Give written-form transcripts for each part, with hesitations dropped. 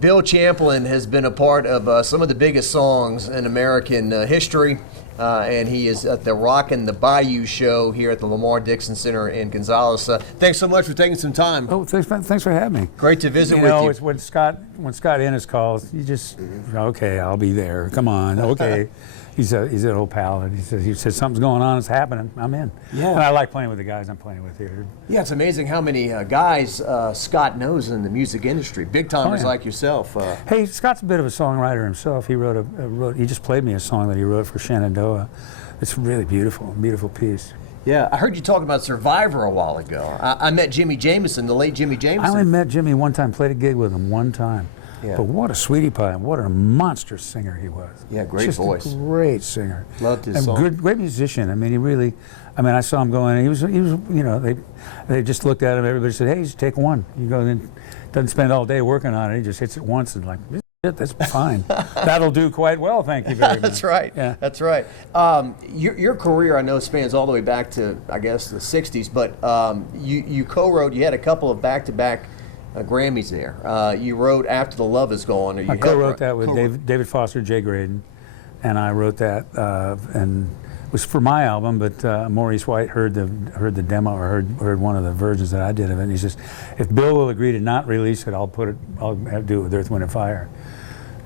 Bill Champlin has been a part of some of the biggest songs in American history, and he is at the Rockin' the Bayou show here at the Lamar Dixon Center in Gonzales. Thanks so much for taking some time. Oh, thanks for having me. Great to visit with you. It's when Scott Ennis calls, you just, okay, I'll be there. Come on, okay. He's an old pal, and he says something's going on, it's happening, I'm in. Yeah. And I like playing with the guys I'm playing with here. Yeah, it's amazing how many guys Scott knows in the music industry, big timers like yourself. Hey, Scott's a bit of a songwriter himself. He he just played me a song that he wrote for Shenandoah. It's really beautiful, beautiful piece. Yeah, I heard you talking about Survivor a while ago. I met Jimmy Jamison, the late Jimmy Jamison. I only met Jimmy one time, played a gig with him one time. Yeah. But what a sweetie pie, and what a monstrous singer he was. Yeah, great just voice. A great singer. Loved his and song. Great musician. I mean, he really, I saw him going, and he was, you know, they just looked at him, everybody said, hey, just take one. You go in, doesn't spend all day working on it, he just hits it once and like, that's fine. That'll do quite well, thank you very much. That's right. Yeah. That's right. Your career, I know, spans all the way back to, I guess, the 60s, but you co-wrote, you had a couple of back-to-back Grammys there. You wrote After the Love Is Gone. Or you I co-wrote that with David Foster, Jay Graydon, and I wrote that, and it was for my album, but Maurice White heard the demo, or heard one of the versions that I did of it, and he says, if Bill will agree to not release it, I'll do it with Earth, Wind & Fire.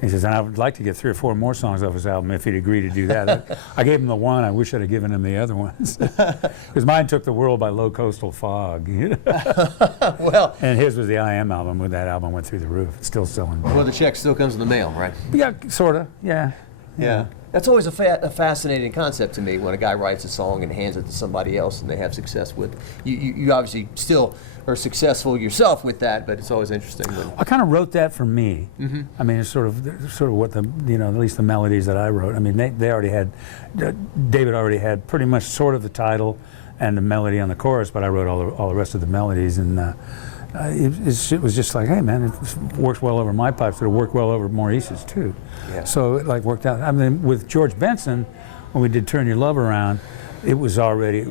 He says, and I would like to get 3 or 4 more songs off his album if he'd agree to do that. I gave him the one. I wish I'd have given him the other ones. Because mine took the world by Low Coastal Fog. Well, and his was the I Am album, when that album went through the roof. It's still selling. Well, the check still comes in the mail, right? Yeah, sort of, yeah. Yeah. That's always a fascinating concept to me, when a guy writes a song and hands it to somebody else and they have success with it. You obviously still are successful yourself with that, but it's always interesting. I kind of wrote that for me. Mm-hmm. I mean, it's sort of what the, at least the melodies that I wrote. I mean, they already had, David already had pretty much sort of the title and the melody on the chorus, but I wrote all the rest of the melodies, and it was just like, hey man, it works well over my pipes, but it worked well over Maurice's too. Yeah. So it like worked out. I mean, with George Benson, when we did Turn Your Love Around, it was already,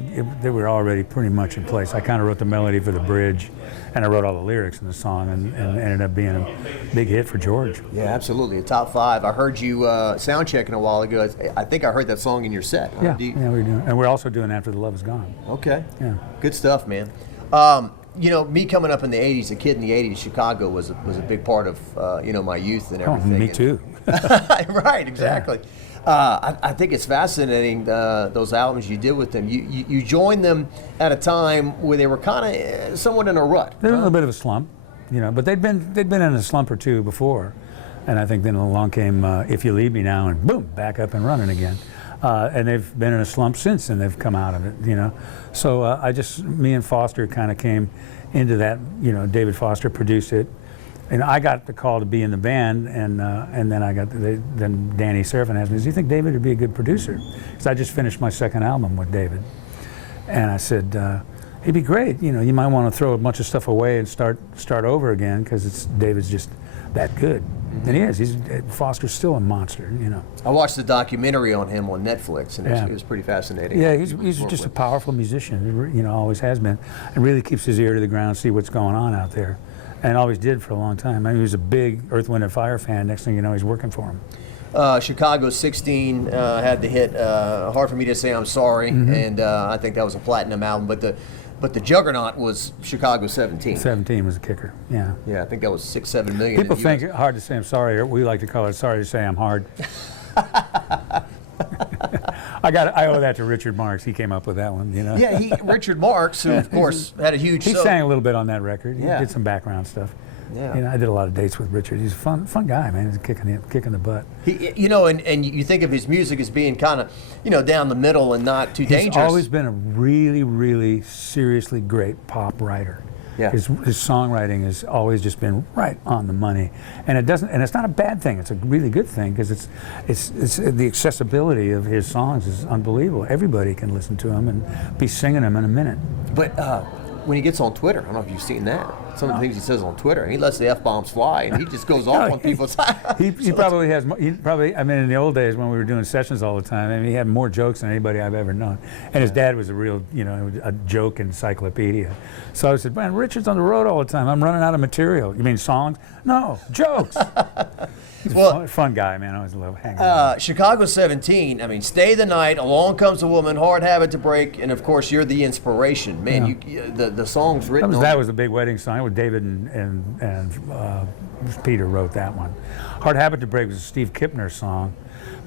they were already pretty much in place. I kind of wrote the melody for the bridge, and I wrote all the lyrics in the song, and ended up being a big hit for George. Yeah, absolutely, a top 5. I heard you sound checking a while ago. I think I heard that song in your set. Yeah, yeah, we're doing, and we're also doing After the Love Is Gone. Okay. Yeah. Good stuff, man. Me coming up in the 80s, a kid in the 80s, Chicago was a big part of, my youth and everything. Oh, me too. Right, exactly. Yeah. I think it's fascinating, those albums you did with them. You joined them at a time where they were kind of somewhat in a rut. They were in a little bit of a slump, but they'd been in a slump or two before. And I think then along came If You Leave Me Now, and boom, back up and running again. And they've been in a slump since, and they've come out of it, So me and Foster kind of came into that, David Foster produced it. And I got the call to be in the band, and then then Danny Serafin asked me, do you think David would be a good producer? Because I just finished my 2nd album with David. And I said, he'd be great. You might want to throw a bunch of stuff away and start over again, because David's just that good. Mm-hmm. And he is. Foster's still a monster, I watched the documentary on him on Netflix, and it was pretty fascinating. Yeah, he's just a powerful musician, always has been, and really keeps his ear to the ground, see what's going on out there. And always did for a long time. I mean, he was a big Earth, Wind & Fire fan. Next thing you know, he's working for him. Chicago 16 had the hit Hard for Me to Say I'm Sorry, mm-hmm. and I think that was a platinum album. But the juggernaut was Chicago 17. 17 was a kicker, yeah. Yeah, I think that was 6-7 million. People think it's hard to say I'm sorry, or we like to call it sorry to say I'm hard. I owe that to Richard Marx. He came up with that one, Yeah, Richard Marx, who of course had a huge. He sang a little bit on that record. He did some background stuff. Yeah. I did a lot of dates with Richard. He's a fun guy, man. He's kicking the butt. And you think of his music as being kind of, down the middle and not too dangerous. He's always been a really, really seriously great pop writer. Yeah. His songwriting has always just been right on the money, and it's not a bad thing. It's a really good thing, because it's the accessibility of his songs is unbelievable. Everybody can listen to him and be singing them in a minute. But when he gets on Twitter, I don't know if you've seen that. some of the things he says on Twitter. He lets the F-bombs fly, and he just goes off on people's. He probably has. He probably. I mean, in the old days when we were doing sessions all the time, I mean, he had more jokes than anybody I've ever known. And his dad was a real, a joke encyclopedia. So I said, man, Richard's on the road all the time. I'm running out of material. You mean songs? No, jokes. He's a fun guy, man. I always love hanging out. Chicago 17, I mean, Stay the Night, Along Comes a Woman, Hard Habit to Break, and of course, You're the Inspiration. Man, the songs written that was a big wedding song. With David and Peter wrote that one. Hard Habit to Break was a Steve Kipner song,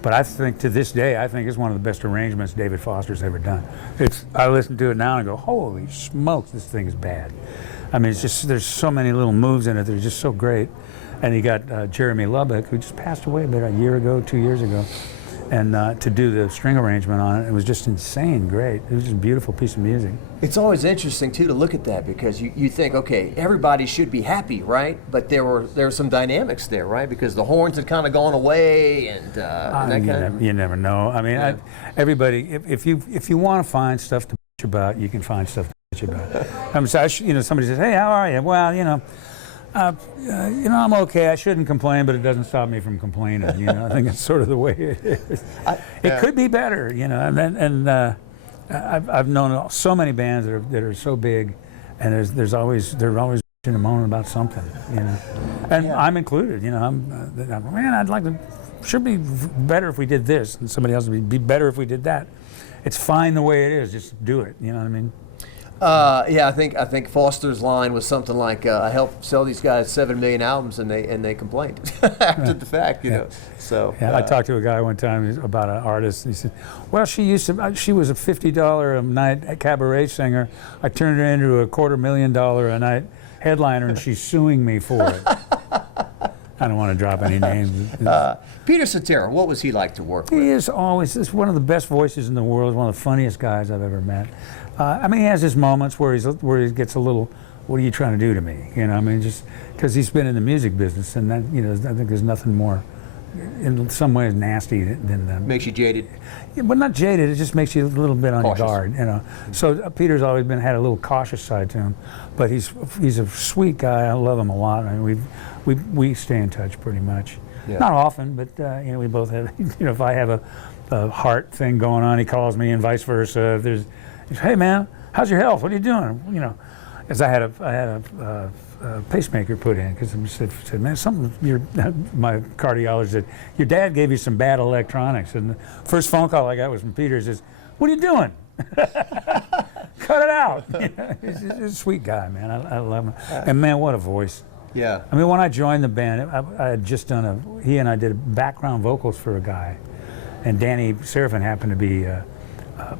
but I think to this day, I think it's one of the best arrangements David Foster's ever done. I listen to it now and I go, holy smokes, this thing is bad. I mean, it's just, there's so many little moves in it that are just so great. And he got Jeremy Lubbock, who just passed away about a year ago, 2 years ago, and to do the string arrangement on it. It was just insane great. It was just a beautiful piece of music. It's always interesting, too, to look at that because you think, okay, everybody should be happy, right? But there were some dynamics there, right? Because the horns had kind of gone away and that kind of... You never know. I mean, everybody, if you want to find stuff to bitch about, you can find stuff to bitch about. I mean, somebody says, hey, how are you? Well, I'm okay. I shouldn't complain, but it doesn't stop me from complaining. I think it's sort of the way it is. It could be better, And I've known so many bands that are so big, and they're always bitching and moaning about something, And I'm included. Man, should be better if we did this, and somebody else would be better if we did that. It's fine the way it is. Just do it. You know what I mean? I think Foster's line was something like, "I helped sell these guys 7 million albums, and they complained after the fact." So I talked to a guy one time about an artist, and he said, "Well, she was a $50 a night cabaret singer. I turned her into a $250,000 a night headliner, and she's suing me for it." I don't want to drop any names. Peter Cetera, what was he like to work with? He is always one of the best voices in the world, one of the funniest guys I've ever met. I mean, he has his moments where he gets a little, what are you trying to do to me? I mean, just because he's been in the music business, and that, I think there's nothing more, in some ways, nasty than that. Makes you jaded? Yeah, but not jaded, it just makes you a little bit on your guard, So Peter's always had a little cautious side to him, but he's a sweet guy. I love him a lot. I mean, we stay in touch pretty much. Yeah. Not often, but we both have, if I have a heart thing going on, he calls me, and vice versa. If hey man, how's your health? What are you doing? As I had a pacemaker put in because I said, man, my cardiologist said, your dad gave you some bad electronics, and the first phone call I got was from Peter. He says, what are you doing? Cut it out. He's a sweet guy, man. I love him. And man, what a voice. Yeah. I mean, when I joined the band, I had just he and I did background vocals for a guy, and Danny Seraphin happened to be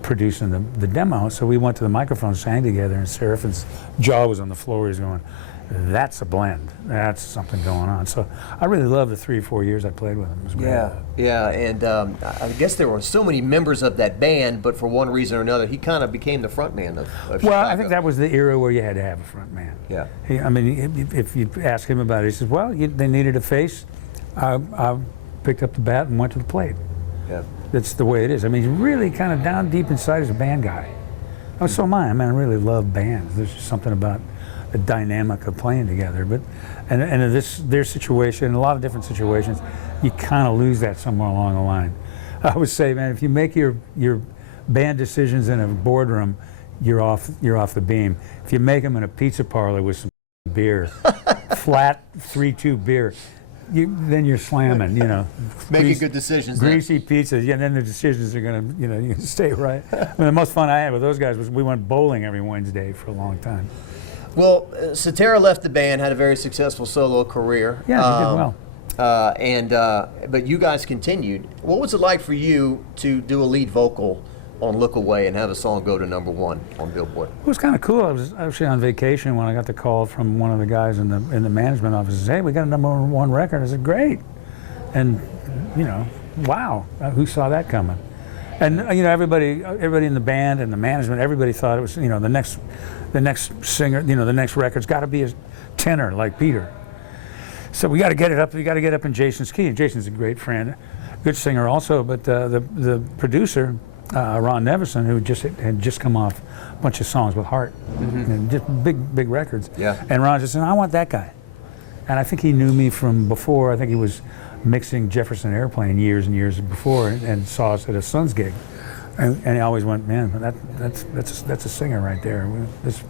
producing the demo, so we went to the microphone, sang together, and Seraphin's jaw was on the floor. He's going, that's a blend. That's something going on. So I really loved the 3 or 4 years I played with him. It was great. Yeah, and I guess there were so many members of that band, but for one reason or another, he kind of became the front man of Chicago. Well, I think that was the era where you had to have a front man. Yeah. I mean, if you ask him about it, he says, well, they needed a face. I picked up the bat and went to the plate. Yeah. That's the way it is. I mean, he's really kind of down deep inside as a band guy. Oh, so am I. I mean, I really love bands. There's just something about the dynamic of playing together. But and in their situation, in a lot of different situations, you kind of lose that somewhere along the line. I would say, man, if you make your band decisions in a boardroom, you're off the beam. If you make them in a pizza parlor with some beer, flat 3-2 beer, then you're slamming, Making good decisions. Greasy pizza, then the decisions are going to, you stay right. I mean, the most fun I had with those guys was we went bowling every Wednesday for a long time. Well, Cetera left the band, had a very successful solo career. Yeah, he did well. But you guys continued. What was it like for you to do a lead vocal on Look Away and have a song go to #1 on Billboard? It was kind of cool. I was actually on vacation when I got the call from one of the guys in the management office. He said, hey, we got a #1 record. I said, great. And, wow, who saw that coming? And, everybody in the band and the management, everybody thought it was, the next singer, the next record's got to be a tenor like Peter. So we got to get it up. We got to get up in Jason's key. And Jason's a great friend, good singer also. But the producer, Ron Nevison, who had just come off a bunch of songs with Hart, and just big records. Yeah. And Ron just said, I want that guy. And I think he knew me from before. I think he was mixing Jefferson Airplane years and years before, and saw us at a Suns gig. And he always went, man, that's a singer right there. Let's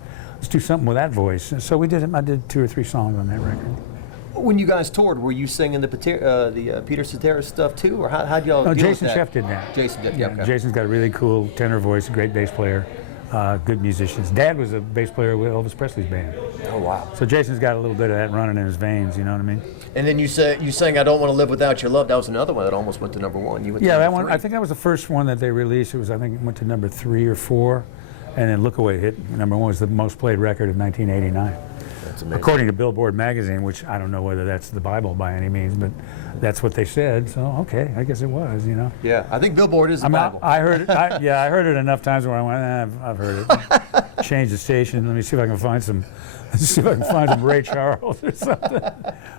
do something with that voice. And so we did. I did 2 or 3 songs on that record. When you guys toured, were you singing the Peter Cetera stuff too, or how'd y'all deal Jason with that? Sheff did that. Jason did, yeah. Okay. Jason's got a really cool tenor voice, great bass player, good musicians. Dad was a bass player with Elvis Presley's band. Oh wow! So Jason's got a little bit of that running in his veins. You know what I mean? And then you sang "I Don't Want to Live Without Your Love." That was another one that almost went to #1. You went to that #3. one. I think that was the first one that they released. It was, I think, it went to #3 or 4, and then "Look Away" hit #1. Was the most played record of 1989. That's amazing. According to Billboard magazine, which I don't know whether that's the Bible by any means, but that's what they said. So okay, I guess it was. You know. Yeah, I think Billboard is the Bible. I heard it. I heard it enough times where I went, I've heard it. Change the station. Let me see if I can find some. Ray Charles or something.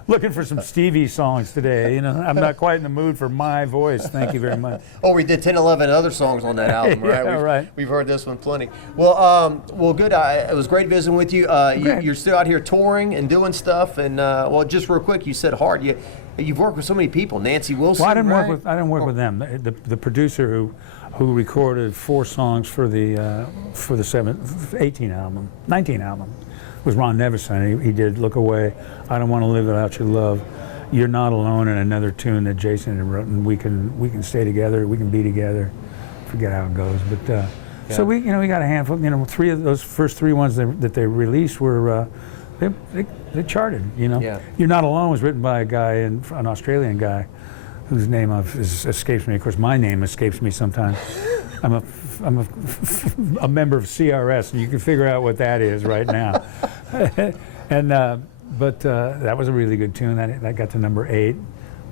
Looking for some Stevie songs today. You know, I'm not quite in the mood for my voice. Thank you very much. Oh, we did 10, 11 other songs on that album, right? Yeah, right. We've heard this one plenty. Well, good. It was great visiting with you. You're still out here touring and doing stuff. And well, just real quick, you said Hart. You've worked with so many people. Nancy Wilson. Well, I didn't right? work with them. The producer who recorded 4 songs for the 19 album. Was Ron Nevison. He did "Look Away," "I Don't Want to Live Without Your Love," "You're Not Alone," and another tune that Jason had written. We can stay together. We can be together. Forget how it goes, but so we got a handful. 3 of those first 3 ones that they released were they charted. Yeah. "You're Not Alone" was written by an Australian guy whose name escapes me. Of course, my name escapes me sometimes. I'm a member of CRS, and you can figure out what that is right now. And but that was a really good tune. That got to #8.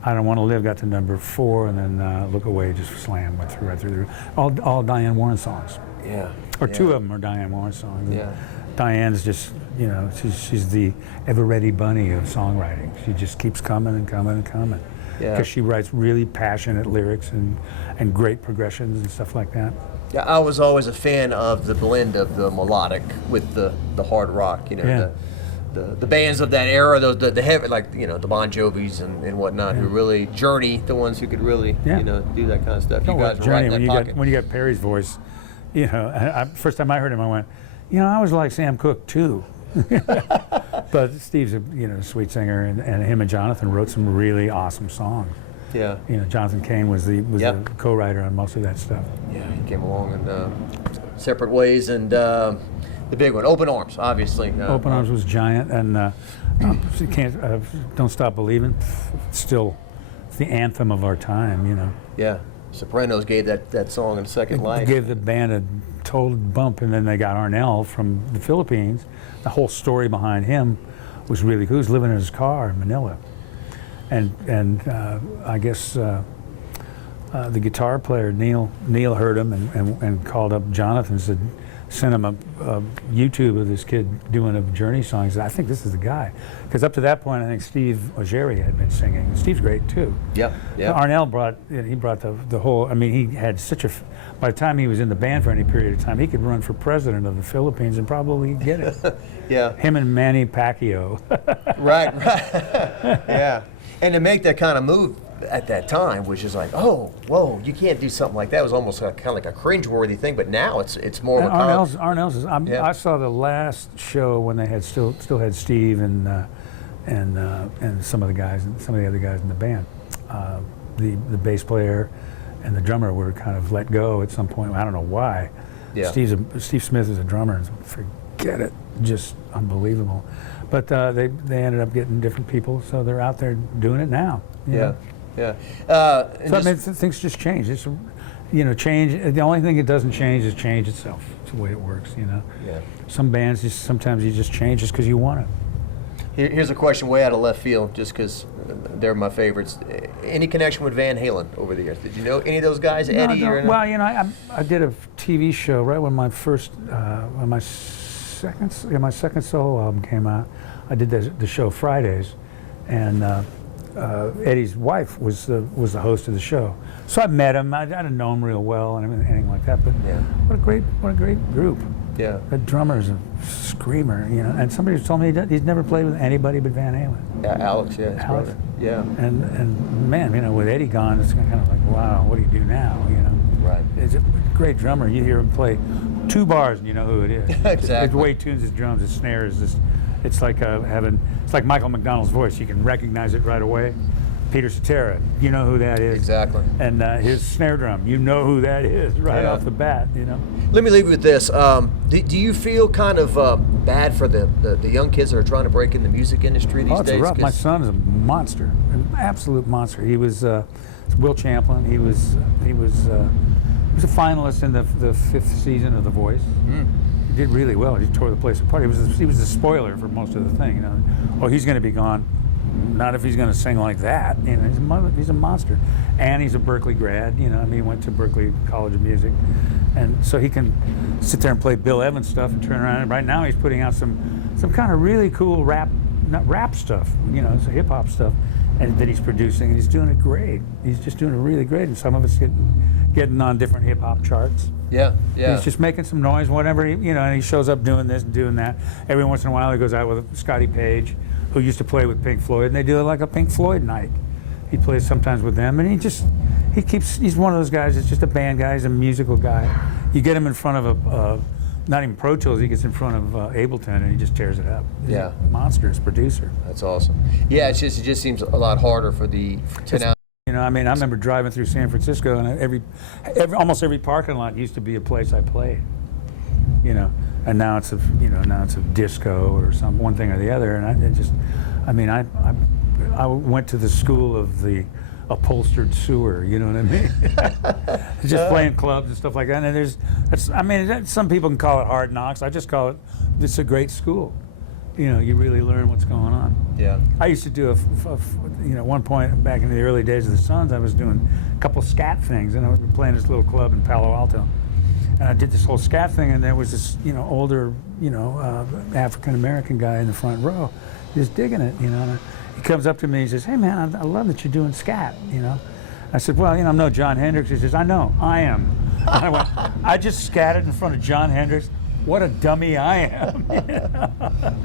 "I Don't Want to Live" got to #4, and then "Look Away" just slammed, went right through. All Diane Warren songs. Yeah. Or 2 of them are Diane Warren songs. Yeah. Diane's just, she's the ever-ready bunny of songwriting. She just keeps coming and coming and coming. Yeah. Because she writes really passionate lyrics and great progressions and stuff like that. Yeah, I was always a fan of the blend of the melodic with the hard rock. The bands of that era, the heavy, like the Bon Jovis and whatnot, who really Journey, the ones who could really do that kind of stuff. You guys were right in that pocket. When you got Perry's voice, first time I heard him, I went, I was like Sam Cooke too. But Steve's a sweet singer, and him and Jonathan wrote some really awesome songs. Yeah. Jonathan Cain was the co-writer on most of that stuff. Yeah, he came along in separate ways, and the big one, "Open Arms," obviously. "Open Arms" was giant, and "Don't Stop Believing," still, it's the anthem of our time. Yeah. Sopranos gave that song a second life. Gave the band a total bump, and then they got Arnell from the Philippines. The whole story behind him was really cool. He was living in his car in Manila, and I guess the guitar player Neil heard him and called up Jonathan and said, sent him a YouTube of this kid doing a Journey song. He said, I think this is the guy. Because up to that point, I think Steve Ojeri had been singing. Steve's great too. Yep. Arnell brought the whole, he had such by the time he was in the band for any period of time, he could run for president of the Philippines and probably get it. Yeah. Him and Manny Pacquiao. Right. Yeah. And to make that kind of move at that time, which is like, oh, whoa, you can't do something like that. It was almost kind of like a cringeworthy thing, but now it's more of a Arnell's is, I saw the last show when they had still had Steve and some of the other guys in the band. The bass player and the drummer were kind of let go at some point. I don't know why. Yeah. Steve Smith is a drummer, and forget it, just unbelievable. But they ended up getting different people, so they're out there doing it now. Yeah. Things just change. Change. The only thing it doesn't change is change itself. It's the way it works. Yeah. Some bands sometimes you just change just because you want it. Here's a question way out of left field, just because they're my favorites. Any connection with Van Halen over the years? Did you know any of those guys, Eddie? No. Or no? Well, I did a TV show right when my second solo album came out. I did the show Fridays, and Eddie's wife was the host of the show. So I met him. I didn't know him real well and anything like that. But Yeah. what a great group. Yeah. The drummer's a screamer, you know. And somebody told me he's never played with anybody but Van Halen. Yeah, Alex, yeah, his Alex. brother. Yeah. And man, you know, with Eddie gone, it's kind of like, wow, what do you do now? You know. Right. He's a great drummer. You hear him play 2 bars and you know who it is. Exactly. The way he tunes his drums, his snare is just, it's like it's like Michael McDonald's voice. You can recognize it right away. Peter Cetera, you know who that is. Exactly. And his snare drum, you know who that is right Yeah. off the bat, you know. Let me leave you with this. Do you feel kind of bad for the young kids that are trying to break in the music industry these It's days? rough. My son is a monster, an absolute monster. He was Will Champlin. He was a finalist in the 5th season of The Voice. He did really well. He tore the place apart. He was a spoiler for most of the thing. You know, oh, he's going to be gone. Not if he's going to sing like that. You know, he's a monster, and he's a Berkeley grad. You know, I mean, he went to Berkeley College of Music, and so he can sit there and play Bill Evans stuff and turn around. And right now, he's putting out some kind of really cool not rap stuff. You know, it's hip hop stuff, and that he's producing, and he's doing it great. He's just doing it really great, and some of it's getting on different hip hop charts. Yeah, yeah. He's just making some noise, whatever, you know, and he shows up doing this and doing that. Every once in a while, he goes out with Scotty Page, who used to play with Pink Floyd, and they do it like a Pink Floyd night. He plays sometimes with them, and he's one of those guys that's just a band guy, he's a musical guy. You get him in front of not even Pro Tools, he gets in front of Ableton, and he just tears it up. He's Yeah. a monstrous producer. That's awesome. Yeah, it just seems a lot harder to now. You know, I mean, I remember driving through San Francisco, and almost every parking lot used to be a place I played. You know, and now it's a disco or one thing or the other, and I went to the school of the upholstered sewer. You know what I mean? Just playing clubs and stuff like that. And some people can call it hard knocks. I just call it. It's a great school. You know, you really learn what's going on. Yeah. I used to do one point back in the early days of the Suns, I was doing a couple scat things, and I was playing this little club in Palo Alto, and I did this whole scat thing, and there was this older African American guy in the front row, just digging it, you know. And he comes up to me and he says, "Hey man, I love that you're doing scat," you know. I said, "Well, I'm no John Hendricks." He says, "I know, I am." And I went, "I just scatted in front of John Hendricks. What a dummy I am."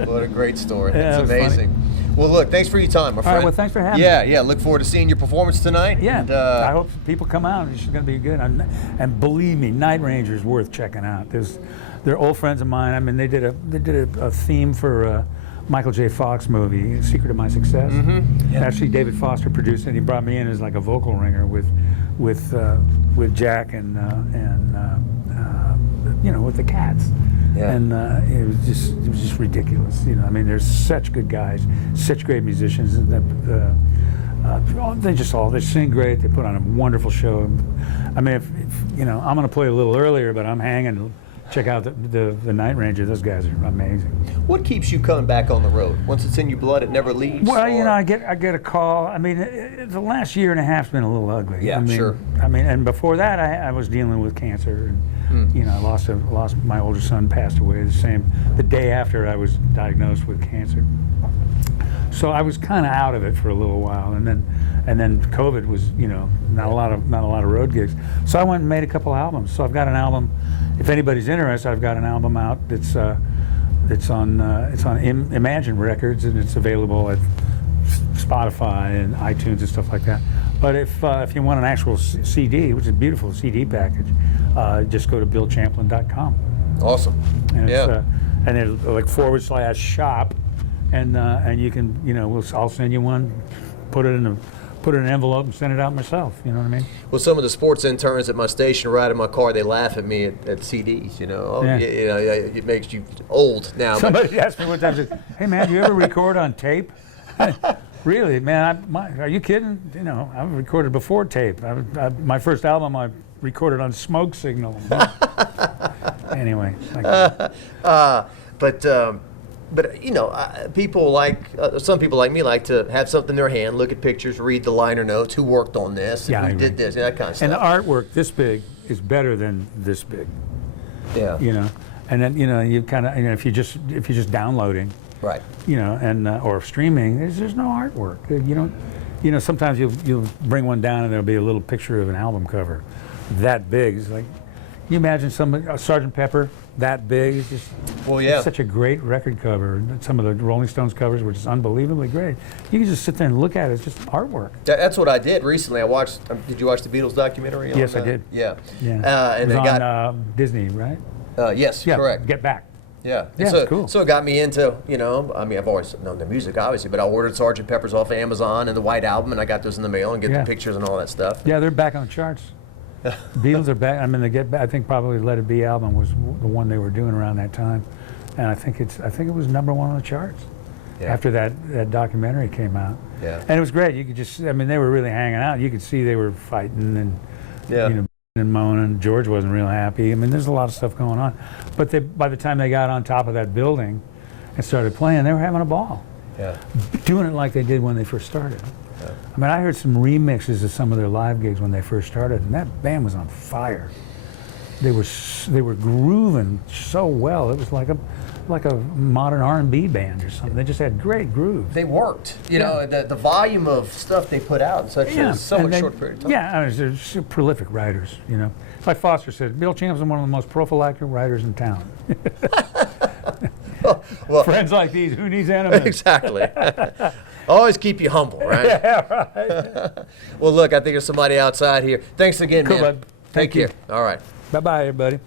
What a great story. Yeah, That's amazing. Well, look, thanks for your time, my friend. All right, well, thanks for having me. Yeah, look forward to seeing your performance tonight. Yeah, and, I hope people come out. It's going to be good. And believe me, Night Ranger is worth checking out. They're old friends of mine. I mean, they did a theme for a Michael J. Fox movie, Secret of My Success. Mm-hmm. Yeah. Actually, David Foster produced it. And he brought me in as like a vocal ringer with Jack and with the Cats. Yeah. And it was just ridiculous. You know, I mean, there's such good guys, such great musicians, and they sing great. They put on a wonderful show. I mean, if I'm going to play a little earlier, but I'm hanging. Check out the Night Ranger. Those guys are amazing. What keeps you coming back on the road? Once it's in your blood, it never leaves? Well, I get a call. I mean, the last year and a half's been a little ugly. Yeah, I mean, sure. I mean, and before that, I was dealing with cancer, and I lost my older son, passed away the day after I was diagnosed with cancer. So I was kind of out of it for a little while, and then COVID was, not a lot of road gigs. So I went and made a couple albums. So I've got an album. If anybody's interested, I've got an album out that's on Imagine Records, and it's available at Spotify and iTunes and stuff like that. But if you want an actual CD, which is a beautiful CD package, just go to BillChamplin.com. Awesome. And yeah. And it's like /shop, and you can I'll send you one, put it in an envelope and send it out myself. You know what I mean? Well, some of the sports interns at my station ride in my car, they laugh at me at CDs. It makes you old now. Somebody asked me one time, said, "Hey man, do you ever record on tape?" Really, man? Are you kidding? I've recorded before tape. My first album I recorded on smoke signal. Anyway. People some people like me like to have something in their hand, look at pictures, read the liner notes, who worked on this, who did this, that kind of stuff. And the artwork this big is better than this big. Yeah. And then you kind of if you're just downloading, right? Or streaming, there's no artwork. You know, sometimes you'll bring one down and there'll be a little picture of an album cover that big. It's like, you imagine Sgt. Pepper that big. It's just it's such a great record cover. Some of the Rolling Stones covers were just unbelievably great. You can just sit there and look at it. It's just artwork. That's what I did recently. I watched. Did you watch the Beatles documentary? Yes, I did. Yeah. Yeah. And it was got on Disney, right? Yes, Yeah, correct. Get Back. Yeah. Yeah, So, it's cool. so it got me into, you know, I mean, I've always known the music, obviously, but I ordered Sgt. Pepper's off of Amazon and the White Album, and I got those in the mail and get the pictures and all that stuff. Yeah, they're back on the charts. Beatles are back. I mean, I think probably Let It Be album was the one they were doing around that time, and I think it was #1 on the charts after that documentary came out. Yeah. And it was great. You could just, I mean, they were really hanging out. You could see they were fighting and you know, and moaning. George wasn't real happy. I mean, there's a lot of stuff going on, but by the time they got on top of that building and started playing, they were having a ball. Yeah. Doing it like they did when they first started. Yeah. I mean, I heard some remixes of some of their live gigs when they first started, and that band was on fire. They were grooving so well. It was like a modern R&B band or something. They just had great grooves. They worked. You know, the volume of stuff they put out in such a somewhat short period of time. Yeah, I mean, they're prolific writers. You know, like Foster said, Bill Champ's one of the most prophylactic writers in town. Well, friends like these, who needs enemies? Exactly. Always keep you humble, right? Yeah, right. Well, look, I think there's somebody outside here. Thanks again, cool, man. bud. Take care. All right. Bye-bye, everybody.